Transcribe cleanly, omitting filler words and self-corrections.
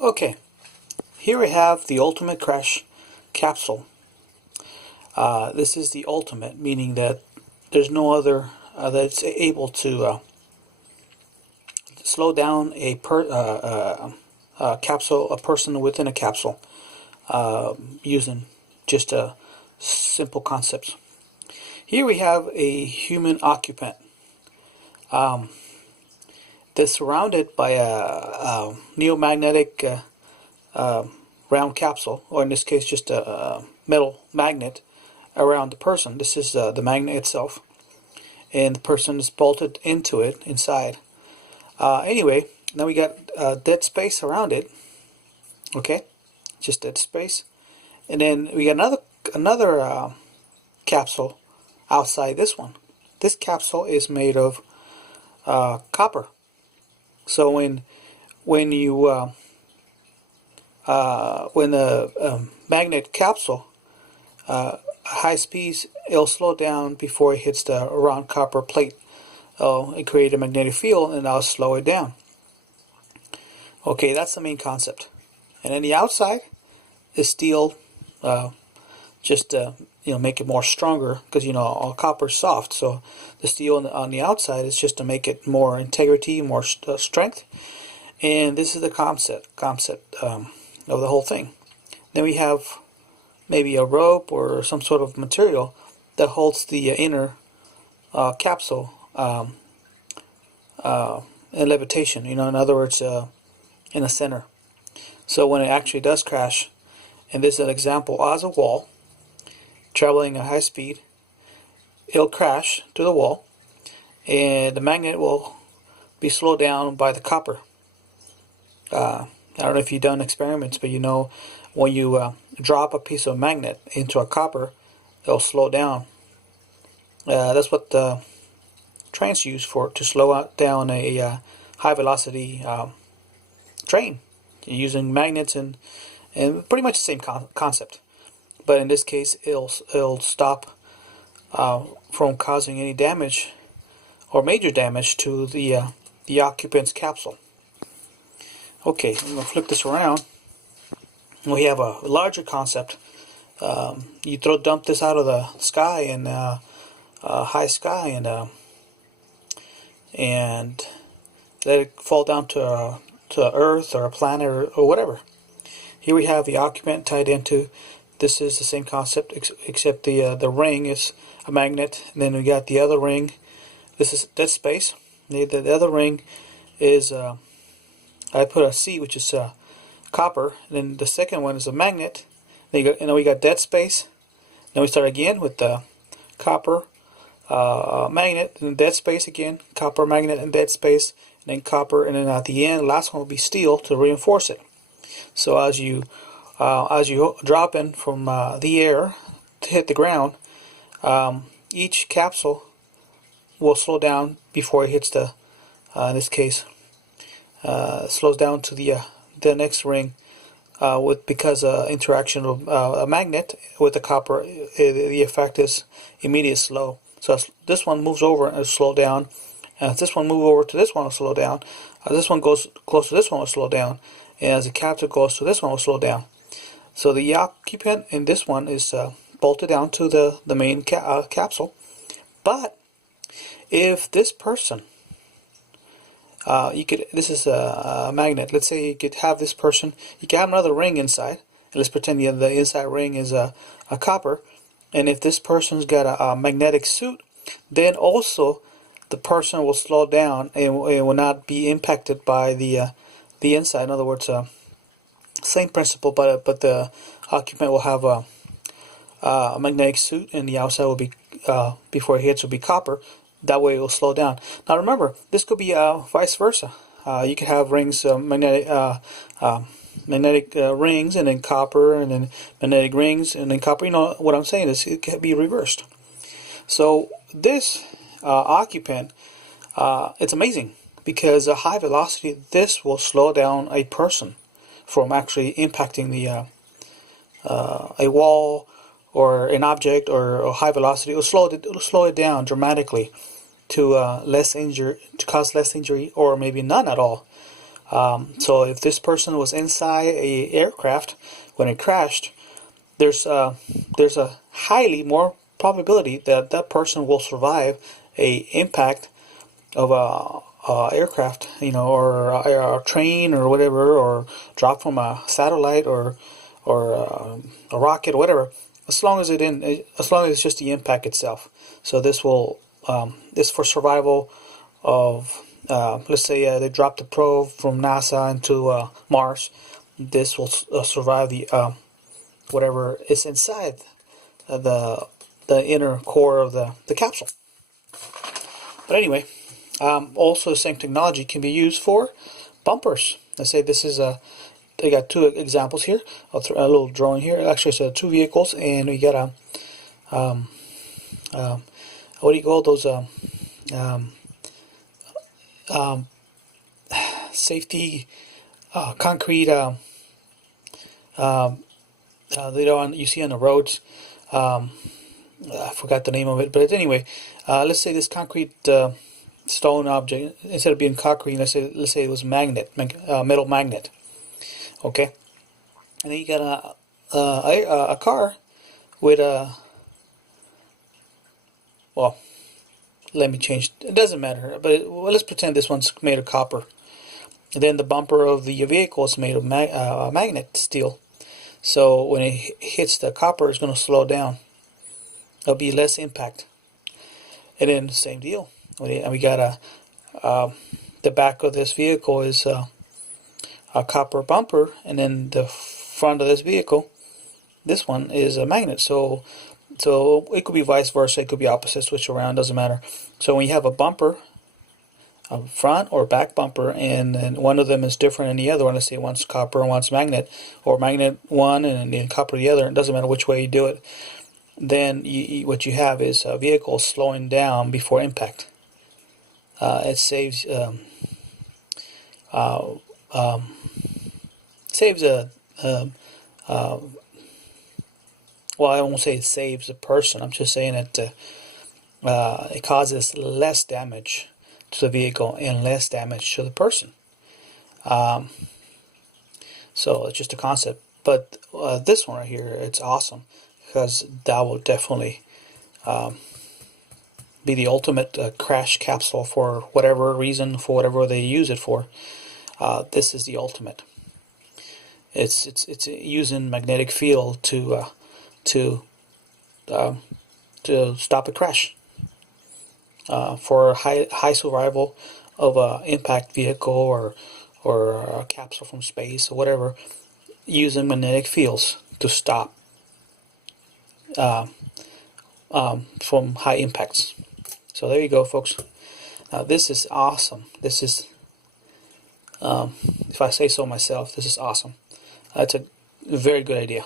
Okay, here we have the ultimate crash capsule. This is the ultimate, meaning that there's no other that's able to slow down a capsule, a person within a capsule, using just a simple concepts. Here we have a human occupant that's surrounded by a neomagnetic round capsule, or in this case just a metal magnet around the person. This is the magnet itself, and the person is bolted into it inside. Anyway, now we got dead space around it. Okay, just dead space, and then we got another capsule outside this one. This capsule is made of copper. So when the magnet capsule high speeds, it'll slow down before it hits the round copper plate. It creates a magnetic field, and I'll slow it down. Okay, that's the main concept. And then the outside is steel, just make it more stronger, because all copper is soft. So the steel on the outside is just to make it more integrity, more strength. And this is the concept of the whole thing. Then we have maybe a rope or some sort of material that holds the inner capsule in levitation. In other words, in the center. So when it actually does crash, and this is an example as a wall traveling at high speed, it'll crash to the wall, and the magnet will be slowed down by the copper. I don't know if you've done experiments, but when you drop a piece of magnet into a copper, it'll slow down. That's what trains use to slow down a high velocity train, using magnets and pretty much the same concept. But in this case, it'll stop from causing any damage or major damage to the occupant's capsule. Okay, I'm going to flip this around. We have a larger concept. You dump this out of the sky, and high sky, and let it fall down to Earth or a planet or whatever. Here we have the occupant tied into. This is the same concept, except the ring is a magnet, and then we got the other ring. This is dead space. The other ring is I put a C, which is copper. And then the second one is a magnet. Then we got dead space. Then we start again with the copper magnet, and dead space again, copper magnet and dead space, and then copper, and then at the end, last one will be steel to reinforce it. So as you drop in from the air to hit the ground, each capsule will slow down before it hits the, in this case, slows down to the next ring, because interaction of a magnet with the copper, the effect is immediate slow. So as this one moves over, and it'll slow down. And as this one moves over to this one, it'll slow down. As this one goes close to this one, it'll slow down. And as the capsule goes to this one, it'll slow down. So the occupant in this one is bolted down to the main capsule. But if this person, this is a magnet. Let's say you could have this person, you could have another ring inside. And let's pretend the inside ring is a copper. And if this person's got a magnetic suit, then also the person will slow down and will not be impacted by the inside. In other words, same principle, but the occupant will have a magnetic suit, and the outside will be before it hits will be copper. That way it will slow down. Now remember, this could be vice versa. You could have rings, magnetic rings, and then copper, and then magnetic rings, and then copper. What I'm saying is it can be reversed. So this occupant, it's amazing, because a high velocity, this will slow down a person from actually impacting a wall or an object or a high velocity. It'll slow it down dramatically to cause less injury, or maybe none at all. So if this person was inside a aircraft when it crashed, there's a highly more probability that that person will survive a impact of a aircraft, or a train or whatever, or drop from a satellite or a rocket or whatever. As long as it's just the impact itself. So this for survival of, let's say they dropped a probe from NASA into Mars. This will survive the whatever is inside the inner core of the capsule. But anyway, also the same technology can be used for bumpers. Let's say this is they got two examples here. I'll throw a little drawing here. Actually, it's two vehicles, and we got what do you call those safety concrete you see on the roads. I forgot the name of it, but anyway, let's say this concrete stone object, instead of being concrete, let's say it was metal magnet. Okay, and then you got a car with well, let me change. It doesn't matter, but let's pretend this one's made of copper. And then the bumper of the vehicle is made of magnet steel. So when it hits the copper, it's going to slow down. There'll be less impact. And then the same deal. And we got the back of this vehicle is a copper bumper, and then the front of this vehicle, this one is a magnet. So it could be vice versa. It could be opposite, switch around, doesn't matter. So when you have a bumper, a front or back bumper, and one of them is different than the other one, let's say one's copper and one's magnet, or magnet one and then copper the other, it doesn't matter which way you do it, then what you have is a vehicle slowing down before impact. It saves well, I won't say it saves a person. I'm just saying that it causes less damage to the vehicle and less damage to the person. So it's just a concept. But this one right here, it's awesome, because that will definitely be the ultimate crash capsule for whatever reason, for whatever they use it for. This is the ultimate. It's using magnetic field to stop a crash, for high survival of a impact vehicle or a capsule from space or whatever, using magnetic fields to stop from high impacts. So there you go, folks. This is awesome. This is, if I say so myself, this is awesome. That's a very good idea.